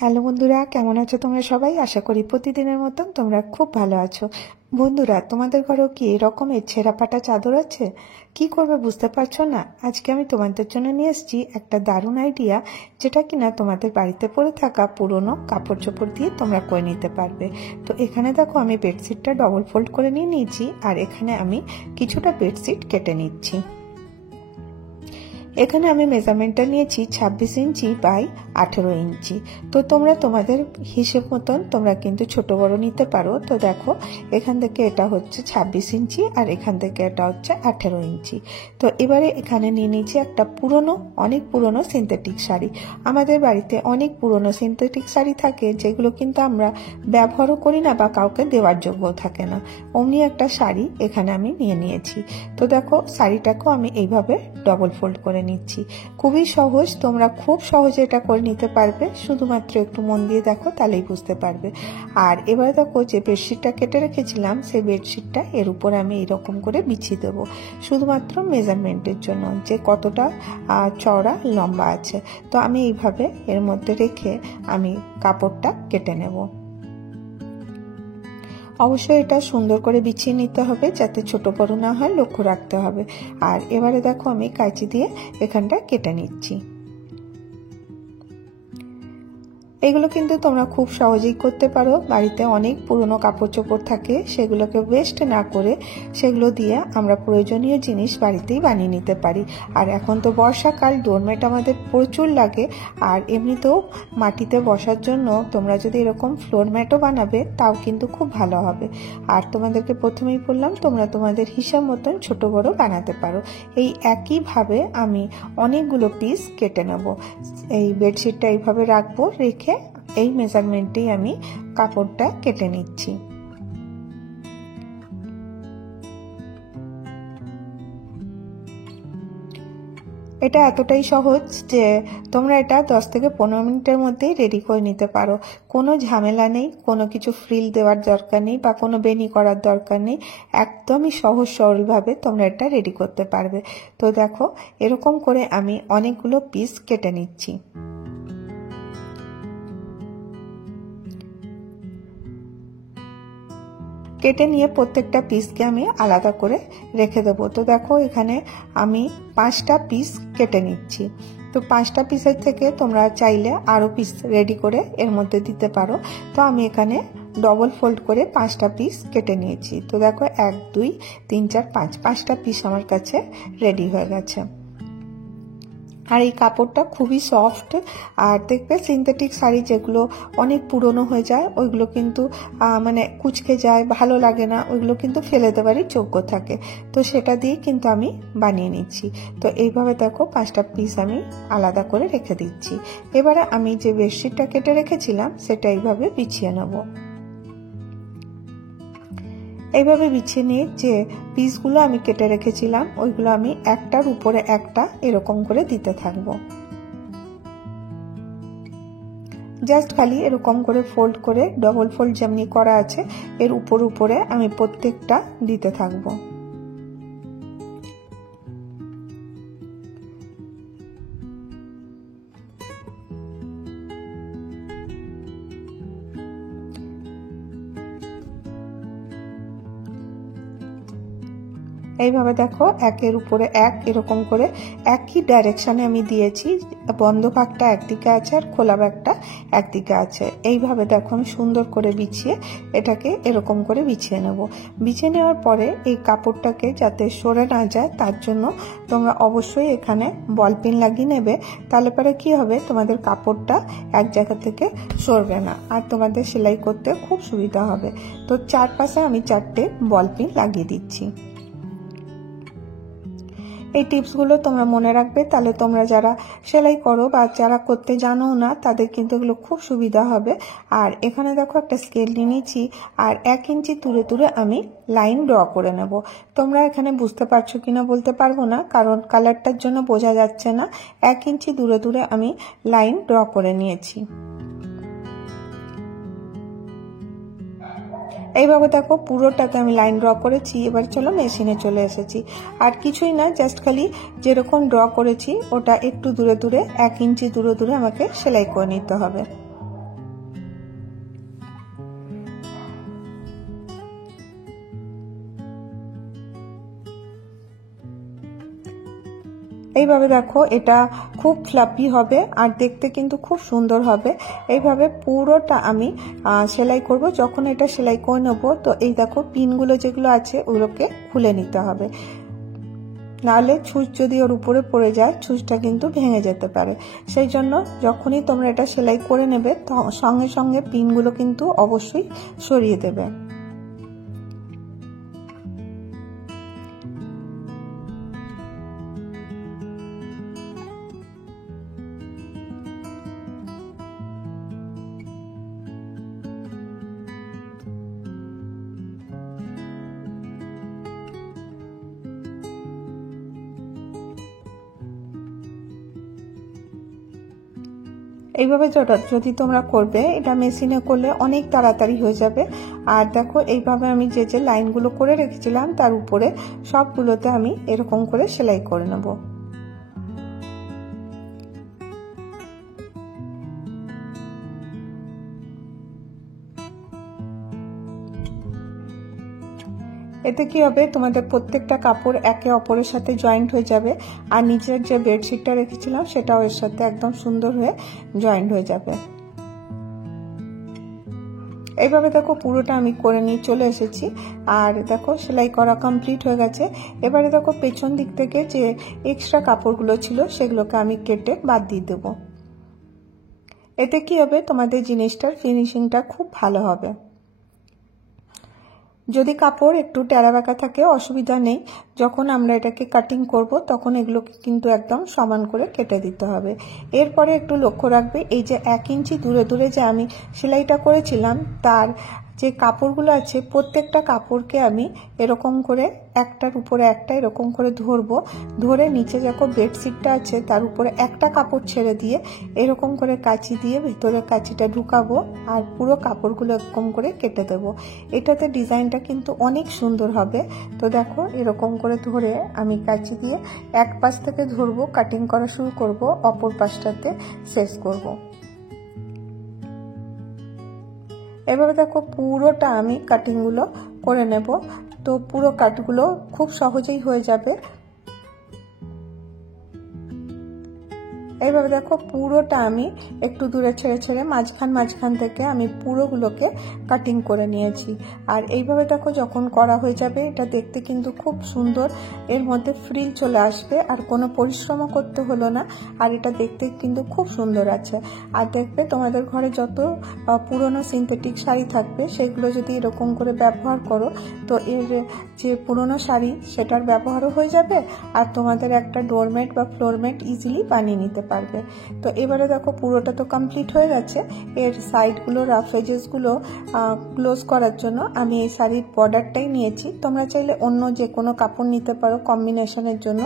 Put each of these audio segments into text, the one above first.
Hello বন্ধুরা, কেমন আছো তোমরা সবাই? আশা করি প্রতিদিনের মতন তোমরা খুব ভালো আছো। বন্ধুরা, তোমাদের ঘরেও কি এরকমের ছেঁড়া ফাটা চাদর আছে? কি করবে বুঝতে পারছো না? আজকে আমি তোমাদের জন্য নিয়ে এসেছি একটা দারুণ আইডিয়া, যেটা কিনা তোমাদের বাড়িতে পড়ে থাকা পুরনো কাপড় চোপড় দিয়ে তোমরা করে নিতে পারবে। তো এখানে দেখো, আমি বেডশিটটা ডবল ফোল্ড করে নিয়ে নিয়েছি, আর এখানে আমি কিছুটা বেডশিট কেটে নিচ্ছি। এখানে আমি মেজারমেন্টটা নিয়েছি 26 ইঞ্চি বাই 18 ইঞ্চি। তো তোমরা তোমাদের হিসেব মতন তোমরা কিন্তু ছোট বড় নিতে পারো। তো দেখো, এখান থেকে এটা হচ্ছে 26 ইঞ্চি আর এখান থেকে এটা হচ্ছে 18 ইঞ্চি। তো এবারে এখানে নিয়ে নিয়েছি একটা অনেক পুরনো সিনথেটিক শাড়ি। আমাদের বাড়িতে অনেক পুরনো সিনথেটিক শাড়ি থাকে, যেগুলো কিন্তু আমরা ব্যবহারও করি না বা কাউকে দেওয়ার যোগ্য থাকে না। অমনি একটা শাড়ি এখানে আমি নিয়ে নিয়েছি। তো দেখো, শাড়িটাকেও আমি এইভাবে ডবল ফোল্ড করে নিচ্ছি। খুবই সহজ, তোমরা খুব সহজে এটা করে নিতে পারবে। শুধুমাত্র একটু মন দিয়ে দেখো, তাহলেই বুঝতে পারবে। আর এবার দেখো, যে বেডশিটটা কেটে রেখেছিলাম সেই বেডশিটটা এর উপরে আমি এরকম করে বিছিয়ে দেবো, শুধুমাত্র মেজারমেন্টের জন্য যে কতটা চওড়া লম্বা আছে। তো আমি এইভাবে এর মধ্যে রেখে আমি কাপড়টা কেটে নেব। অবশ্যই এটা সুন্দর করে বিছিয়ে নিতে হবে, যাতে ছোট বড় না হয়, লক্ষ্য রাখতে হবে। আর এবারে দেখো, আমি কাঁচি দিয়ে এখানটা কেটে নিচ্ছি। এগুলো কিন্তু তোমরা খুব সহজেই করতে পারো। বাড়িতে অনেক পুরনো কাপড় চোপড় থাকে, সেগুলোকে ওয়েস্ট না করে সেগুলো দিয়ে আমরা প্রয়োজনীয় জিনিস বাড়িতেই বানিয়ে নিতে পারি। আর এখন তো বর্ষাকাল, ডোরমেট আমাদের প্রচুর লাগে। আর এমনিতেও মাটিতে বসার জন্য তোমরা যদি এরকম ফ্লোর ম্যাটও বানাবে, তাও কিন্তু খুব ভালো হবে। আর তোমাদেরকে প্রথমেই বললাম, তোমরা তোমাদের হিসাব মতন ছোট বড় বানাতে পারো। এই একইভাবে আমি অনেকগুলো পিস কেটে নেব। এই বেডশিটটা এইভাবে রাখবো, রেখে এই মেজারমেন্টেই আমি কাপড়টা কেটে নিচ্ছি। এটা এতটাই সহজ যে তোমরা এটা 10 থেকে 15 মিনিটের মধ্যেই রেডি করে নিতে পারো। কোনো ঝামেলা নেই, কোনো কিছু ফ্রিল দেওয়ার দরকার নেই বা কোনো বেনি করার দরকার নেই। একদমই সহজ সরলভাবে তোমরা এটা রেডি করতে পারবে। তো দেখো, এরকম করে আমি অনেকগুলো পিস কেটে নিচ্ছি। কেটে নিয়ে প্রত্যেকটা পিসকে আমি আলাদা করে রেখে দেবো। তো দেখো, এখানে আমি 5টা পিস কেটে নিচ্ছি। তো 5টা পিসের থেকে তোমরা চাইলে আরও পিস রেডি করে এর মধ্যে দিতে পারো। তো আমি এখানে ডবল ফোল্ড করে 5টা পিস কেটে নিয়েছি। তো দেখো, 1 2 3 4 5, 5টা পিস আমার কাছে রেডি হয়ে গেছে। আর এই কাপড়টা খুবই সফট। আর দেখবে, সিনথেটিক শাড়ি যেগুলো অনেক পুরনো হয়ে যায়, ওইগুলো কিন্তু মানে কুঁচকে যায়, ভালো লাগে না, ওইগুলো কিন্তু ফেলে দেওয়ারই যোগ্য থাকে। তো সেটা দিয়ে কিন্তু আমি বানিয়ে নিচ্ছি। তো এইভাবে দেখো, 5টা পিস আমি আলাদা করে রেখে দিচ্ছি। এবারে আমি যে বেডশিটটা কেটে রেখেছিলাম সেটা এইভাবে বিছিয়ে নেব। এইভাবে বিছিয়ে নিয়ে যে পিসগুলো আমি কেটে রেখেছিলাম, ওইগুলো আমি একটার উপরে একটা এরকম করে দিতে থাকবো। জাস্ট খালি এরকম করে ফোল্ড করে, ডবল ফোল্ড যেমনি করা আছে এর উপরে আমি প্রত্যেকটা দিতে থাকবো। এইভাবে দেখো, একের উপরে এক এরকম করে একই ডাইরেকশনে আমি দিয়েছি। বন্ধ ভাগটা একদিকে আছে আর খোলা ভাগটা একদিকে আছে। এইভাবে দেখো, আমি সুন্দর করে বিছিয়ে এটাকে এরকম করে বিছিয়ে নেব। বিছিয়ে নেওয়ার পরে এই কাপড়টাকে যাতে সরে না যায়, তার জন্য তোমরা অবশ্যই এখানে বল পিন লাগিয়ে নেবে। তাহলে পরে কি হবে, তোমাদের কাপড়টা এক জায়গা থেকে সরবে না, আর তোমাদের সেলাই করতে খুব সুবিধা হবে। তো চারপাশে আমি 4টে বল পিন লাগিয়ে দিচ্ছি। এই টিপসগুলো তোমরা মনে রাখবে, তাহলে তোমরা যারা সেলাই করো বা যারা করতে জানো না, তাদের কিন্তু এগুলো খুব সুবিধা হবে। আর এখানে দেখো, একটা স্কেল নিয়ে নিয়েছি, আর 1 ইঞ্চি তুলে আমি লাইন ড্র করে নেব। তোমরা এখানে বুঝতে পারছো কিনা বলতে পারবো না, কারণ কালারটার জন্য বোঝা যাচ্ছে না। 1 ইঞ্চি দূরে আমি লাইন ড্র করে নিয়েছি। এইভাবে দেখো, পুরোটাকে আমি লাইন ড্র করেছি। এবার চলো মেশিনে চলে এসেছি। আর কিছুই না, জাস্ট খালি যেরকম ড্র করেছি ওটা একটু দূরে 1 ইঞ্চি দূরে আমাকে সেলাই করে নিতে হবে। এইভাবে দেখো এটা খুব ফ্লাফি হবে আর দেখতে কিন্তু খুব সুন্দর হবে। এইভাবে পুরোটা আমি সেলাই করব। যখন এটা সেলাই করে নেব তো এই দেখো পিনগুলো যেগুলো আছে ওগুলোকে খুলে নিতে হবে, নাহলে ছুঁচ যদি ওর উপরে পড়ে যায় ছুঁচটা কিন্তু ভেঙে যেতে পারে। সেই জন্য যখনই তোমরা এটা সেলাই করে নেবে সঙ্গে সঙ্গে পিনগুলো কিন্তু অবশ্যই সরিয়ে দেবে। এইভাবে যদি তোমরা করবে, এটা মেশিনে করলে অনেক তাড়াতাড়ি হয়ে যাবে। আর দেখো এইভাবে আমি যে যে লাইনগুলো করে রেখেছিলাম তার উপরে সবগুলোতে আমি এরকম করে সেলাই করে নেব। এতে কি হবে, তোমাদের প্রত্যেকটা কাপড় একে অপরের সাথে জয়েন্ট হয়ে যাবে আর নিচের যে বেডশিটটা রেখেছিলাম সেটাও এর সাথে একদম সুন্দর হয়ে জয়েন্ট হয়ে যাবে। এইভাবে দেখো পুরোটা আমি করে নিয়ে চলে এসেছি আর দেখো সেলাই করা কমপ্লিট হয়ে গেছে। এবারে দেখো পেছন দিক থেকে যে এক্সট্রা কাপড়গুলো ছিল সেগুলোকে আমি কেটে বাদ দিয়ে দেব। এতে কি হবে, তোমাদের জিনিসটার ফিনিশিংটা খুব ভালো হবে। যদি কাপড় একটু টেরা বাঁকা থাকে অসুবিধা নেই, যখন আমরা এটাকে কাটিং করব তখন এগুলোকে কিন্তু একদম সমান করে কেটে দিতে হবে। এরপরে একটু লক্ষ্য রাখবে, এই যে 1 ইঞ্চি দূরে দূরে যে আমি সেলাইটা করেছিলাম তার যে কাপড়গুলো আছে প্রত্যেকটা কাপড়কে আমি এরকম করে একটার উপরে একটা এরকম করে ধরবো, ধরে নিচে যখন বেডশিটটা আছে তার উপরে একটা কাপড় ছেড়ে দিয়ে এরকম করে কাঁচি দিয়ে ভেতরে কাঁচিটা ঢুকাবো আর পুরো কাপড়গুলো এরকম করে কেটে দেবো। এটাতে ডিজাইনটা কিন্তু অনেক সুন্দর হবে। তো দেখো এরকম করে ধরে আমি কাঁচি দিয়ে এক পাশ থেকে ধরবো, কাটিং করা শুরু করব, অপর পাশটাতে শেষ করব। এভাবে দেখো পুরোটা আমি কাটিংগুলো করে নেব। তো পুরো কাটগুলো খুব সহজেই হয়ে যাবে। এইভাবে দেখো পুরোটা আমি একটু দূরে ছেড়ে ছেড়ে মাঝখান থেকে আমি পুরোগুলোকে কাটিং করে নিয়েছি। আর এইভাবে দেখো যখন করা হয়ে যাবে এটা দেখতে কিন্তু খুব সুন্দর, এর মধ্যে ফ্রিল চলে আসবে আর কোনো পরিশ্রমও করতে হলো না। আর এটা দেখতে কিন্তু খুব সুন্দর আছে। আর দেখবে তোমাদের ঘরে যত পুরনো সিনথেটিক শাড়ি থাকবে সেগুলো যদি এরকম করে ব্যবহার করো তো এর যে পুরনো শাড়ি সেটার ব্যবহারও হয়ে যাবে আর তোমাদের একটা ডোরমেট বা ফ্লোরমেট ইজিলি বানিয়ে নিতে পারবে। তো এবারে দেখো পুরোটা তো কমপ্লিট হয়ে গেছে। এর সাইডগুলো রাফ এজেসগুলো ক্লোজ করার জন্য আমি এই শাড়ির বর্ডারটাই নিয়েছি। তোমরা চাইলে অন্য যে কোনো কাপড় নিতে পারো কম্বিনেশনের জন্য,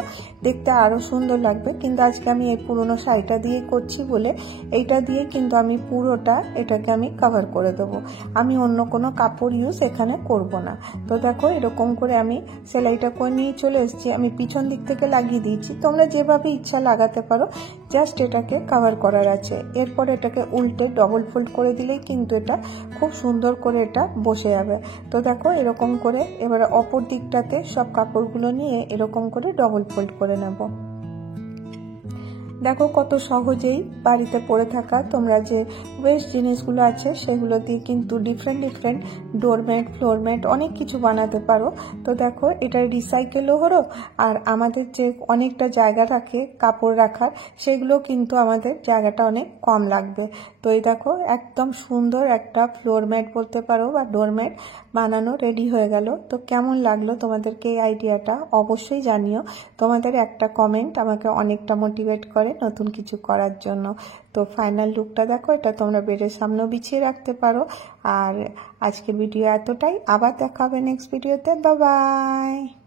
দেখতে আরও সুন্দর লাগবে। কিন্তু আজকে আমি এই পুরোনো শাড়িটা দিয়ে করছি বলে এইটা দিয়ে কিন্তু আমি পুরোটা এটাকে আমি কভার করে দেবো। আমি অন্য কোনো কাপড় ইউজ এখানে করব না। তো দেখো এরকম করে আমি সেলাইটা করে নিয়ে চলে এসেছি। আমি পিছন দিক থেকে লাগিয়ে দিয়েছি, তোমরা যেভাবে ইচ্ছা লাগাতে পারো, জাস্ট এটাকে কভার করার আছে। এরপর এটাকে উল্টে ডবল ফোল্ড করে দিলেই কিন্তু এটা খুব সুন্দর করে এটা বসে যাবে। তো দেখো এরকম করে এবারে অপর দিকটাতে সব কাপড়গুলো নিয়ে এরকম করে ডবল ফোল্ড করে নেব। দেখো কত সহজেই বাড়িতে পড়ে থাকা তোমরা যে ওয়েস্ট জিনিসগুলো আছে সেগুলো দিয়ে কিন্তু ডিফারেন্ট ডোরমেট ফ্লোরমেট অনেক কিছু বানাতে পারো। তো দেখো এটা রিসাইকেলও হলো আর আমাদের যে অনেকটা জায়গা থাকে কাপড় রাখার সেগুলো কিন্তু আমাদের জায়গাটা অনেক কম লাগবে। তো এই দেখো একদম সুন্দর একটা ফ্লোরম্যাট বলতে পারো বা ডোরম্যাট বানানো রেডি হয়ে গেল। তো কেমন লাগলো তোমাদেরকে এই আইডিয়াটা অবশ্যই জানিও। তোমাদের একটা কমেন্ট আমাকে অনেকটা মোটিভেট করে নতুন কিছু করার জন্য। তো ফাইনাল লুকটা দেখো, এটা তোমরা বেডের সামনেও বিছিয়ে রাখতে পারো। আর আজকের ভিডিও এতটাই, আবার দেখা হবে নেক্সট ভিডিওতে। Bye bye.